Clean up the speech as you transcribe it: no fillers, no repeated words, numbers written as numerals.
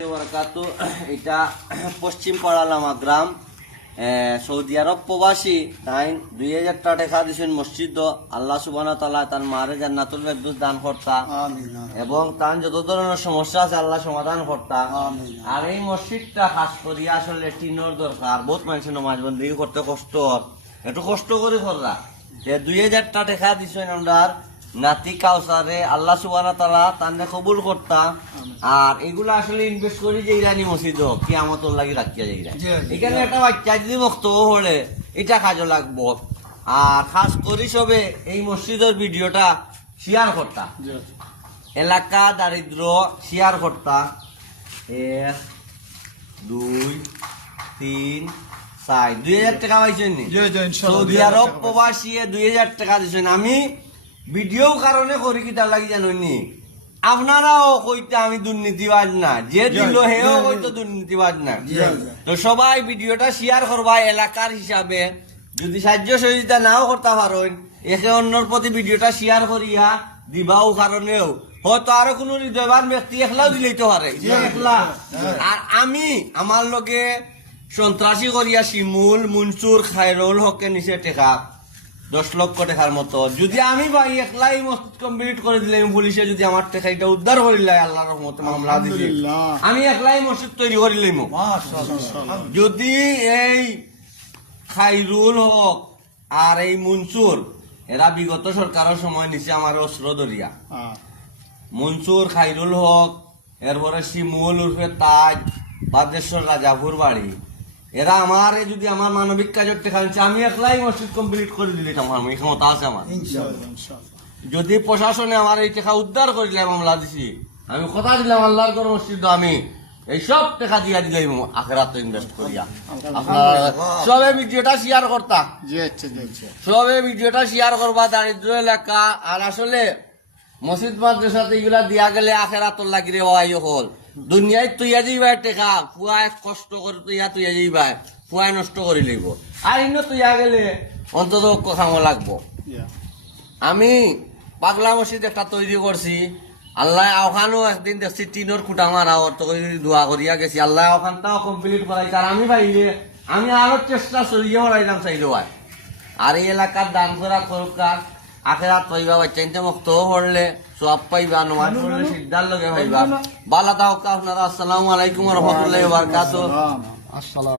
এটা পশ্চিম পাড়ালামা গ্রাম সৌদি আরব প্রবাসী তাই 2000 টাকা দিয়েছেন মসজিদ আল্লাহ সুবহানাহু ওয়া তাআলা তার মারে জান্নাতুল ফেরদৌস দান করতা এবং তার যত ধরনের সমস্যা আছে আল্লাহ সমাধান করতা। আর এই মসজিদটা খাস করিয়া আসলে টিনের দরকার, বহুত মানুষের নামাজ বন্দী করতে কষ্ট, একটু কষ্ট করে কররা 2000 টাকা দিয়েছেন আমরা নাতি কাউসারে আল্লাহ সুবহানাহু ওয়া তাআলা তান্নে কবুল করতা। আর এগুলা আসলে ইনভেস্ট করি যে ইরানি মসজিদ কিয়ামতর লাগি রাখিয়া যাইরা এখানে একটা বাচ্চা যদি বক্তব্য হলে এটা কাজে লাগবো। আর খাস করি সবে এই মসজিদের ভিডিওটা শেয়ার করতা, এলাকা দারিদ্র শেয়ার করতা। 1 2 3 4 2000 টাকা পাইছেন সৌদি আরব প্রবাসী 2000 টাকা দিচ্ছেন। আমি ভিডিও কারণে করি কি তার লাগি জানি আপনারাও কইতে আমি দুর্নীতিবাজ না, যে দিল হেও কইতো দুর্নীতিবাজ না। তো সবাই ভিডিওটা শেয়ার করবা এলাকার হিসাবে, যদি সাহায্য সহযোগিতা নাও করতে পারেন একে অন্যর প্রতি ভিডিওটা শেয়ার করিয়া দিবাও কারণেও হয়তো আরো কোনো হৃদয়বান ব্যক্তি একলাও দিলেইতে পারে একলা। আর আমি আমার লগে সন্ত্রাসী করিয়া শিমুল মনসুর খায়রুল হকের নিচে টেকা 10 লক্ষ টাকার মতো যদি আমি ভাই একলাই মসজিদ কমপ্লিট করে দিলাম, পুলিশে যদি আমার টাকা এটা উদ্ধার করিলাই আল্লাহর রহমতে মামলা দিলে আমি একলাই মসজিদ তৈরি করিলাম। যদি এই খায়রুল হক আর এই মনসুর এরা বিগত সরকারের সময় নিচে আমার অস্ত্র ধরিয়া, মনসুর খায়রুল হক এরপরে শিমুল উর্ফে তাজ বাদেশ্বর রাজাপুর বাড়ি, এরা আমার যদি আমার মানবিক কাজের টেকা আমি একলাই মসজিদ কমপ্লিট করে দিলে আমার ক্ষমতা আছে আমার। যদি প্রশাসনে আমার এই টাকা উদ্ধার করিলে মামলা দিছি আমি কথা দিলাম আল্লাহর ঘর মসজিদ আমি এই সব টাকা দিয়া দিলাম আখেরাত ইনভেস্ট করিয়া। আপনারা সবে ভিডিওটা শেয়ার করতা, সবে ভিডিওটা শেয়ার করবা দারিদ্র এলাকা। আর আসলে মসজিদ মাদ্রাসাতে এগুলা দিয়া গেলে আখেরাত লাগিরে ওয়াই হল দুনিয়ায় তুইয়া যাইবা টেকা পুয়ায় কষ্ট করে তুইয়া যাইবা পুয়ায় নষ্ট করে লইব। আর ইন্ন তুইয়া গেলে অন্তত খাম লাগবো। আমি পাগলা মসজিদ একটা তৈরি করছি, আল্লাহ ওখানেও একদিন দেখছি টিনের খুঁটা মারা অর্থ দোয়া করিয়া গেছি, আল্লাহ ওখানটাও কমপ্লিট করাই। আর আমি ভাইলে আমি আরো চেষ্টা চলিয়ে হরাইলাম চাইলো। আর এই এলাকার দান করা করুকা আখেরাত পাইবা, বাচ্চাইতে মুক্ত পড়লে সব পাইবা, নমাজ পড়লে সিদ্ধার লগে পাইবা। বালা তাও আপনারা। আসসালামু আলাইকুম ওয়া রাহমাতুল্লাহি ওয়া বারাকাতুহু।